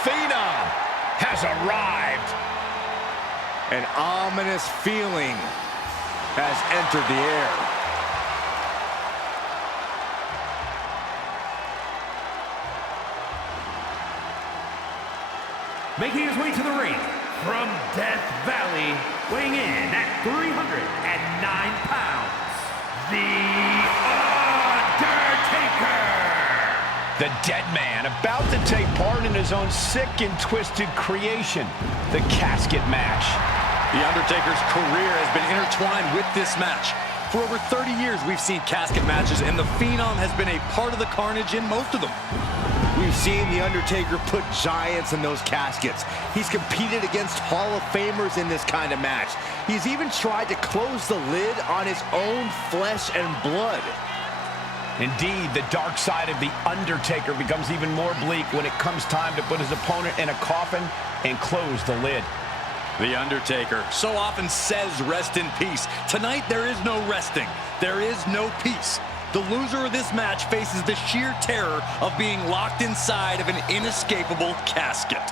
Phenom has arrived. An ominous feeling has entered the air. Making his way to the ring from Death Valley, weighing in at 309 pounds, the Undertaker! The dead man about to take part in his own sick and twisted creation, the Casket match. The Undertaker's career has been intertwined with this match. For over 30 years, we've seen casket matches, and the Phenom has been a part of the carnage in most of them. We've seen The Undertaker put giants in those caskets. He's competed against Hall of Famers in this kind of match. He's even tried to close the lid on his own flesh and blood. Indeed, the dark side of The Undertaker becomes even more bleak when it comes time to put his opponent in a coffin and close the lid. The Undertaker so often says rest in peace. Tonight, there is no resting. There is no peace. The loser of this match faces the sheer terror of being locked inside of an inescapable casket.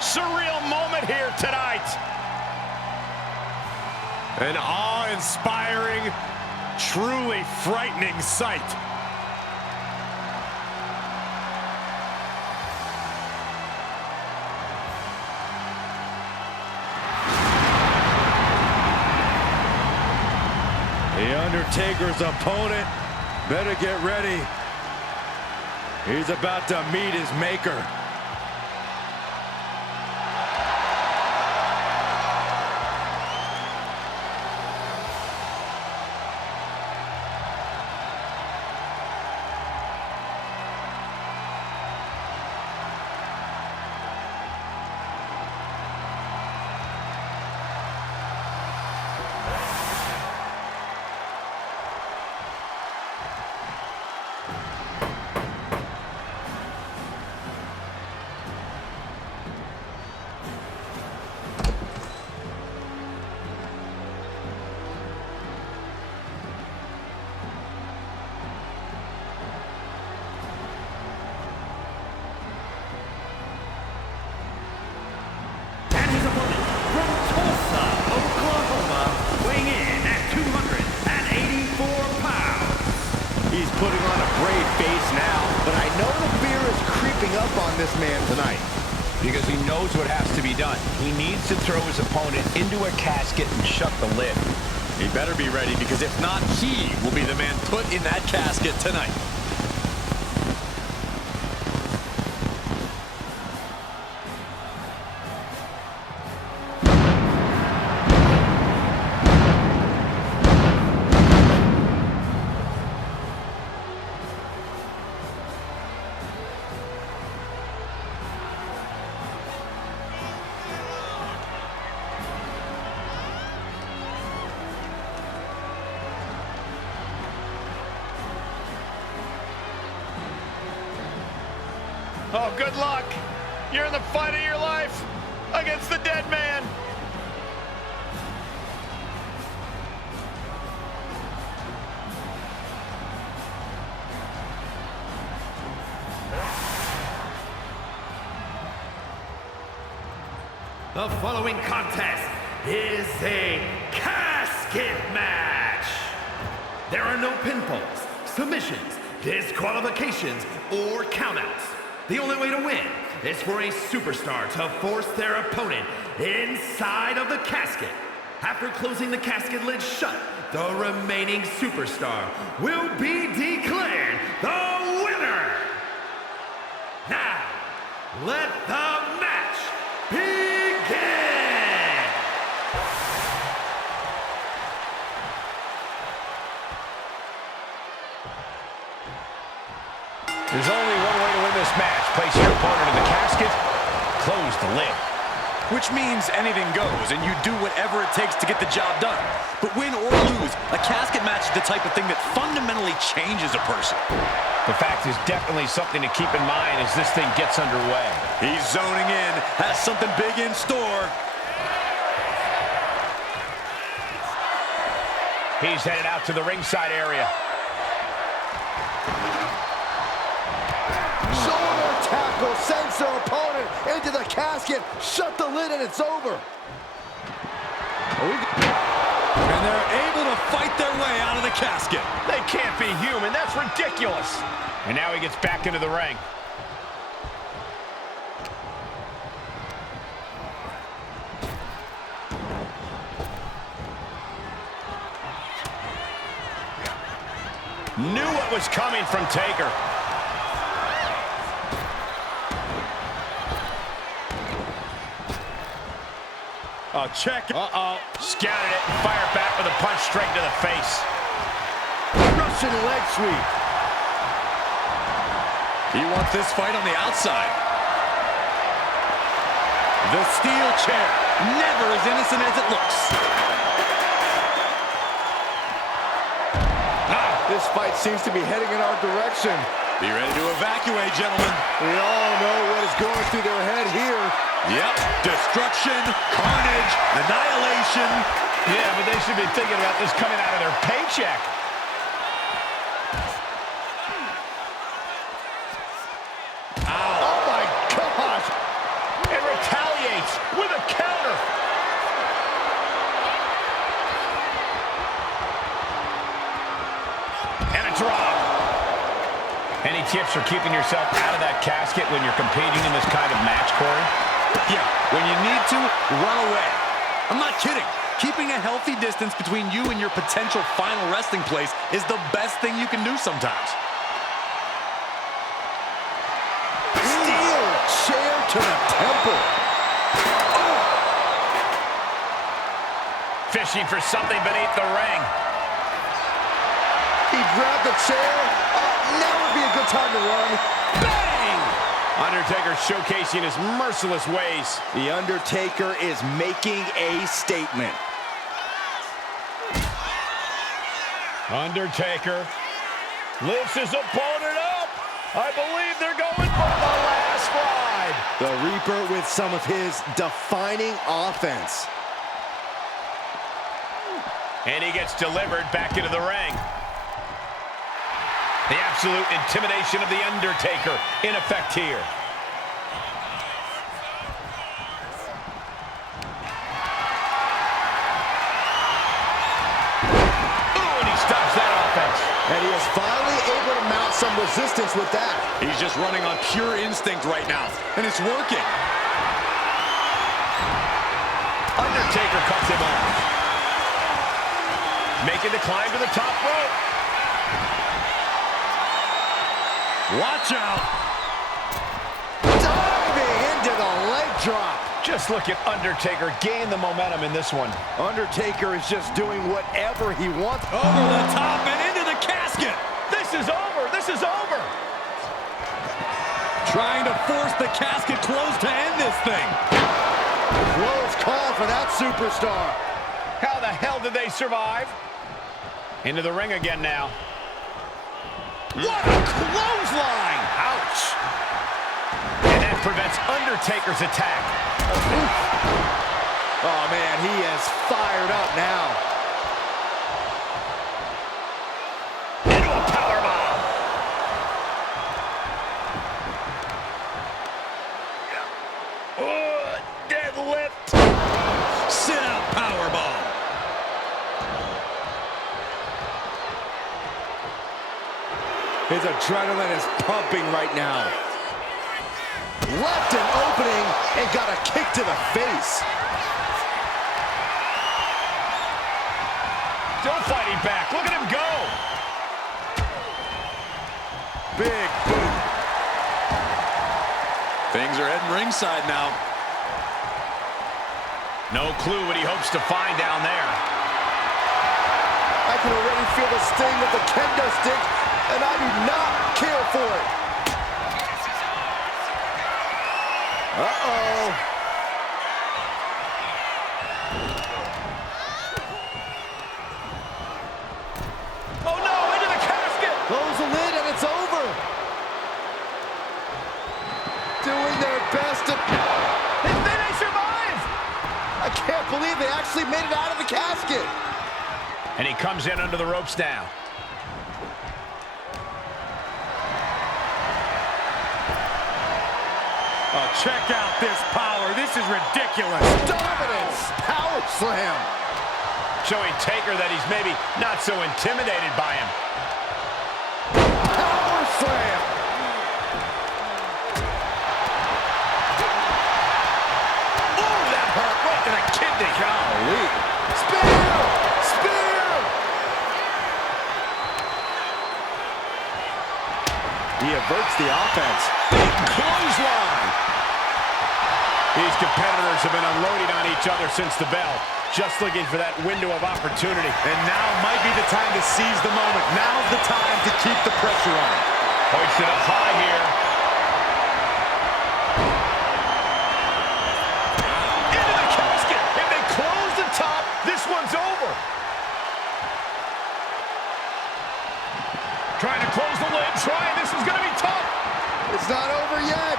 Surreal moment here tonight. An awe-inspiring, truly frightening sight. The Undertaker's opponent better get ready. He's about to meet his maker. Putting on a brave face now, but I know the fear is creeping up on this man tonight. Because he knows what has to be done. He needs to throw his opponent into a casket and shut the lid. He better be ready, because if not, he will be the man put in that casket tonight. Oh, good luck. You're in the fight of your life against the dead man. The following contest is a casket match. There are no pinfalls, submissions, disqualifications, or countouts. The only way to win is for a superstar to force their opponent inside of the casket. After closing the casket lid shut, the remaining superstar will be declared the winner. Now, let the match begin! There's only one way to win this match. Place your opponent in the casket, close the lid. Which means anything goes, and you do whatever it takes to get the job done. But win or lose, a casket match is the type of thing that fundamentally changes a person. The fact is definitely something to keep in mind as this thing gets underway. He's zoning in, has something big in store. He's headed out to the ringside area. Shoulder tackle sends their opponent into the casket. Shut the lid and it's over. And they're able to fight their way out of the casket. They can't be human. That's ridiculous. And now he gets back into the ring. Knew what was coming from Taker. Oh, check. Uh-oh. Scouted it and fired back with a punch straight to the face. Russian leg sweep. He wants this fight on the outside. The steel chair, never as innocent as it looks. This fight seems to be heading in our direction. Be ready to evacuate, gentlemen. We all know what is going through their head here. Yep, destruction, carnage, annihilation. Yeah, but they should be thinking about this coming out of their paycheck. Oh my gosh! It retaliates with a counter. And a drop. Any tips for keeping yourself out of that casket when you're competing in this kind of match, Corey? Yeah, when you need to, run away. I'm not kidding. Keeping a healthy distance between you and your potential final resting place is the best thing you can do sometimes. Steel chair to the temple. Fishing for something beneath the ring. He grabbed the chair. Now would be a good time to run. Bang! Undertaker showcasing his merciless ways. The Undertaker is making a statement. Undertaker lifts his opponent up. I believe they're going for the last ride. The Reaper with some of his defining offense. And he gets delivered back into the ring. The absolute intimidation of The Undertaker in effect here. Ooh, and he stops that offense. And he is finally able to mount some resistance with that. He's just running on pure instinct right now, and it's working. Undertaker cuts him off. Making the climb to the top rope. Watch out. Diving into the leg drop. Just look at Undertaker gain the momentum in this one. Undertaker is just doing whatever he wants. Over the top and into the casket. This is over. This is over. Trying to force the casket closed to end this thing. Close call for that superstar. How the hell did they survive? Into the ring again now. What a clothesline! Ouch. And that prevents Undertaker's attack. Oh, man, he is fired up now. Into a powerbomb. Deadlift. Sit-out powerbomb. His adrenaline is pumping right now. Left an opening and got a kick to the face. Still fighting back. Look at him go. Big boot. Things are heading ringside now. No clue what he hopes to find down there. I can already feel the sting of the kendo stick, and I do not care for it. Uh-oh. Oh no, into the casket! Close the lid and it's over. Doing their best to... And then they survive! I can't believe they actually made it out of the casket. And he comes in under the ropes now. Oh, check out this power. This is ridiculous. Dominance. Power slam. Showing Taker that he's maybe not so intimidated by him. Power slam. Oh, that hurt right to the kidney. Golly. Spear. Spear. He averts the offense. Big clothesline. These competitors have been unloading on each other since the bell. Just looking for that window of opportunity. And now might be the time to seize the moment. Now's the time to keep the pressure on. Hoisted up high here. Into the casket. If they close the top, this one's over. Trying to close the lid. This is going to be tough. It's not over yet.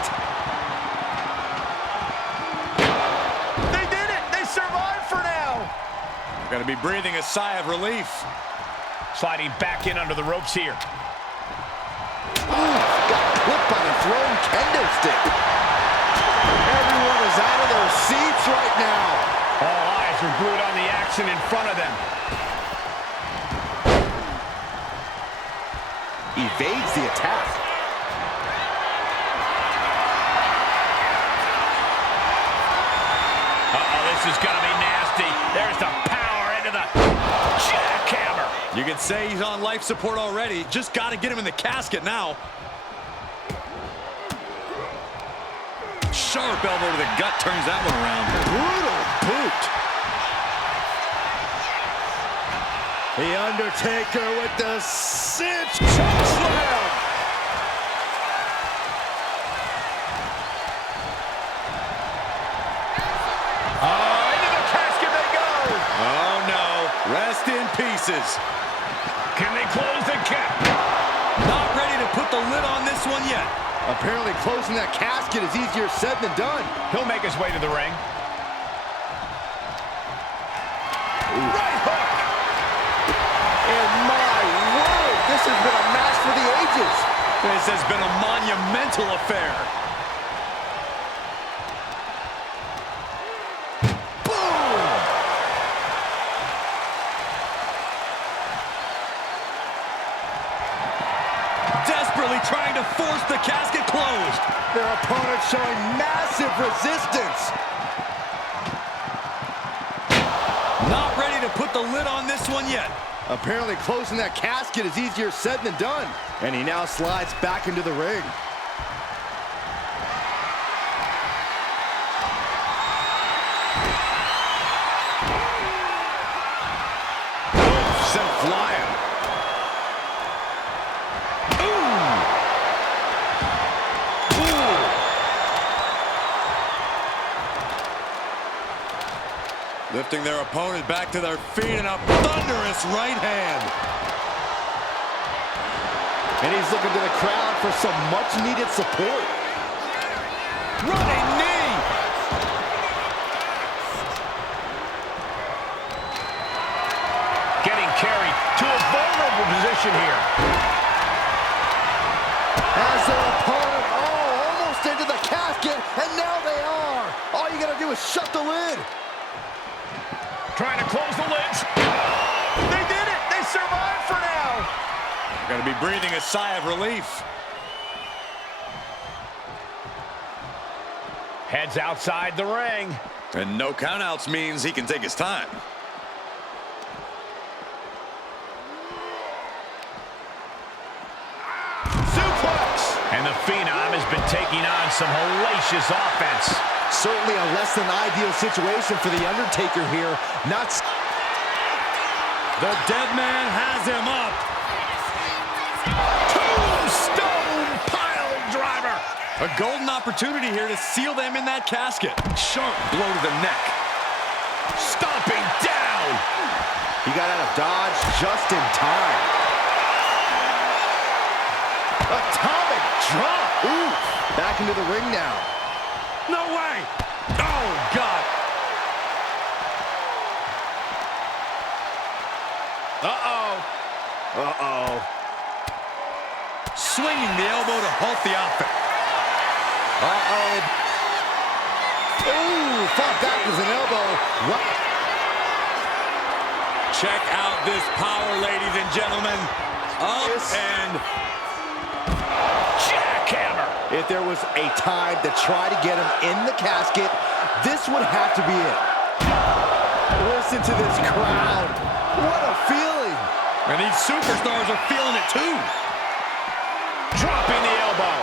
They did it. They survived for now. Gonna be breathing a sigh of relief. Sliding back in under the ropes here. Got clipped by the thrown kendo stick. Everyone is out of their seats right now. All eyes are glued on the action in front of them. Evades the attack. Uh-oh, this is going to be nasty. There's the power into the jackhammer. You can say he's on life support already. Just got to get him in the casket now. Sharp elbow to the gut turns that one around. Brutal boot. The Undertaker with the cinch chokeslam. Into the casket they go. Oh no, rest in pieces. Can they close the cap? Not ready to put the lid on this one yet. Apparently closing that casket is easier said than done. He'll make his way to the ring. Right hook. And my word, this has been a match for the ages. This has been a monumental affair. Desperately trying to force the casket closed. Their opponent showing massive resistance. Not ready to put the lid on this one yet. Apparently closing that casket is easier said than done. And he now slides back into the ring. Sent flying. Lifting their opponent back to their feet in a thunderous right hand. And he's looking to the crowd for some much-needed support. Running knee. Getting carried to a vulnerable position here. As their opponent, almost into the casket, and now they are. All you gotta do is shut the lid. Trying to close the lids. They did it. They survived for now. Gonna be breathing a sigh of relief. Heads outside the ring. And no countouts means he can take his time. Suplex. And the Phenom has been taking on some hellacious offense. Certainly a less than ideal situation for the Undertaker here. The dead man has him up. Tombstone pile driver. A golden opportunity here to seal them in that casket. Sharp blow to the neck. Stomping down. He got out of dodge just in time. Atomic drop. Ooh, back into the ring now. No way. Oh, God. Uh-oh. Uh-oh. Swinging the elbow to halt the offense. Uh-oh. Ooh, thought that was an elbow. What? Check out this power, ladies and gentlemen. Up and Jackhammer. If there was a time to try to get him in the casket, this would have to be it. Listen to this crowd. What a feeling. And these superstars are feeling it too. Dropping the elbow.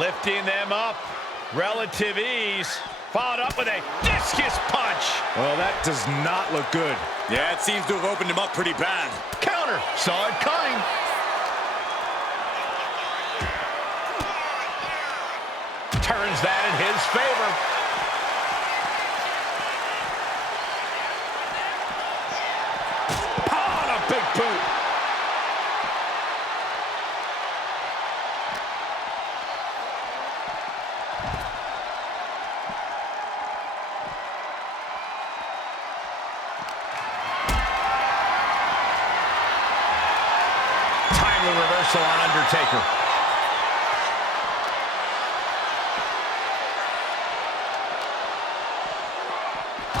Lifting them up. Relative ease. Followed up with a discus punch. Well, that does not look good. Yeah, it seems to have opened him up pretty bad. Counter. Saw it coming. Turns that in his favor. Oh, a big boot. Timely reversal on Undertaker.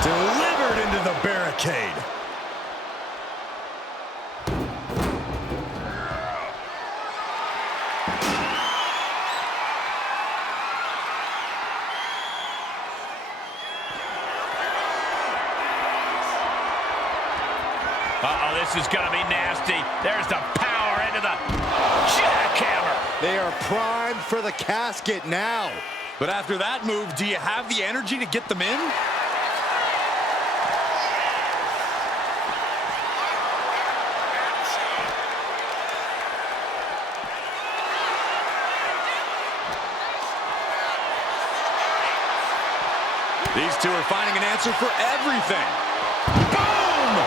Delivered into the barricade. Uh-oh, this is going to be nasty. There's the power into the jackhammer. They are primed for the casket now. But after that move, do you have the energy to get them in? These two are finding an answer for everything. Boom!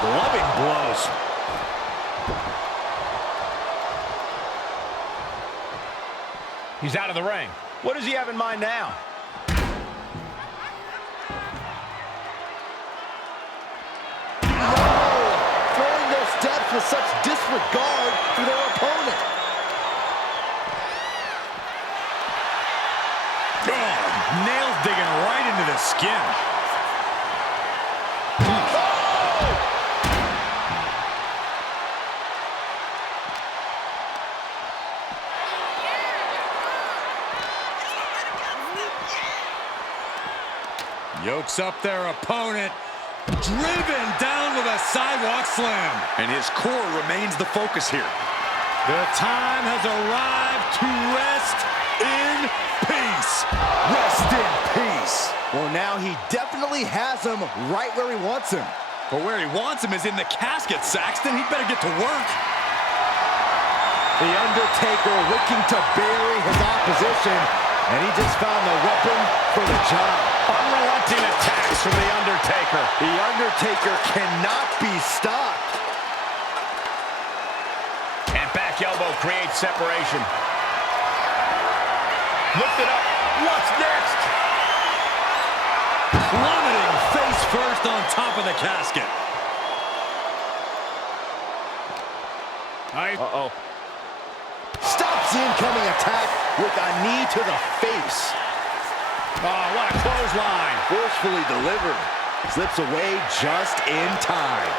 Loving blows. He's out of the ring. What does he have in mind now? Throwing those steps with such disregard for their opponent. Oh, nails digging right into the skin. Yokes up their opponent. Driven down with a sidewalk slam. And his core remains the focus here. The time has arrived to rest in peace. Rest in peace. Well, now he definitely has him right where he wants him. But where he wants him is in the casket, Saxton. He'd better get to work. The Undertaker looking to bury his opposition, and he just found the weapon for the job. Unrelenting attacks from The Undertaker. The Undertaker cannot be stopped. And back elbow creates separation. Lift it up. What's next? Plummeting face first on top of the casket. Uh-oh. Stops the incoming attack with a knee to the face. Oh, what a clothesline. Forcefully delivered. Slips away just in time.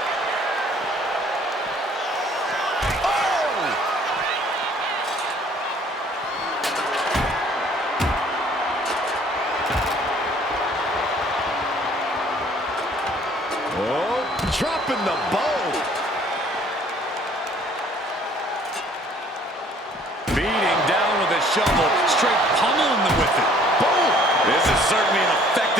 Oh, dropping the bow. Beating down with a shovel, straight pummeling them with it. Boom! This is certainly an effective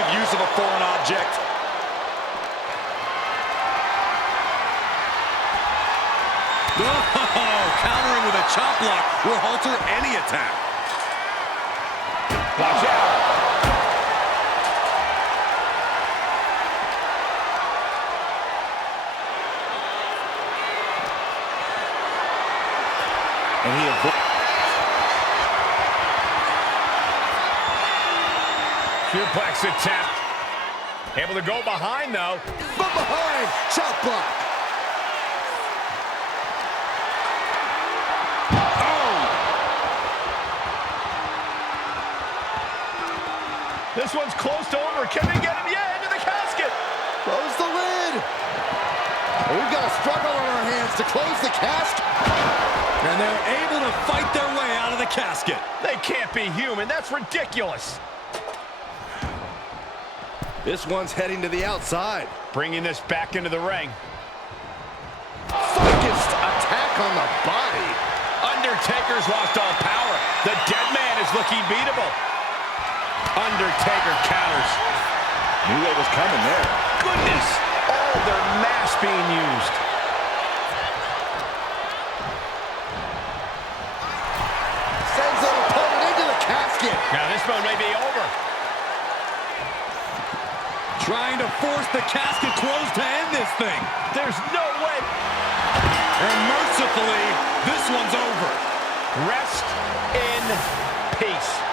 Oh, countering with a chop block will halter any attack. Watch out. And he Suplex attempt. Able to go behind, though. from behind, chop block. This one's close to over. Can they get him? Yeah, into the casket. Close the lid. We've got a struggle on our hands to close the casket. And they're able to fight their way out of the casket. They can't be human. That's ridiculous. This one's heading to the outside. Bringing this back into the ring. Focused attack on the body. Undertaker's lost all power. The dead man is looking beatable. Undertaker counters. Knew what was coming there. Goodness, all their mass being used. Sends their opponent into the casket. Now this one may be over. Trying to force the casket closed to end this thing. There's no way. And mercifully, this one's over. Rest in peace.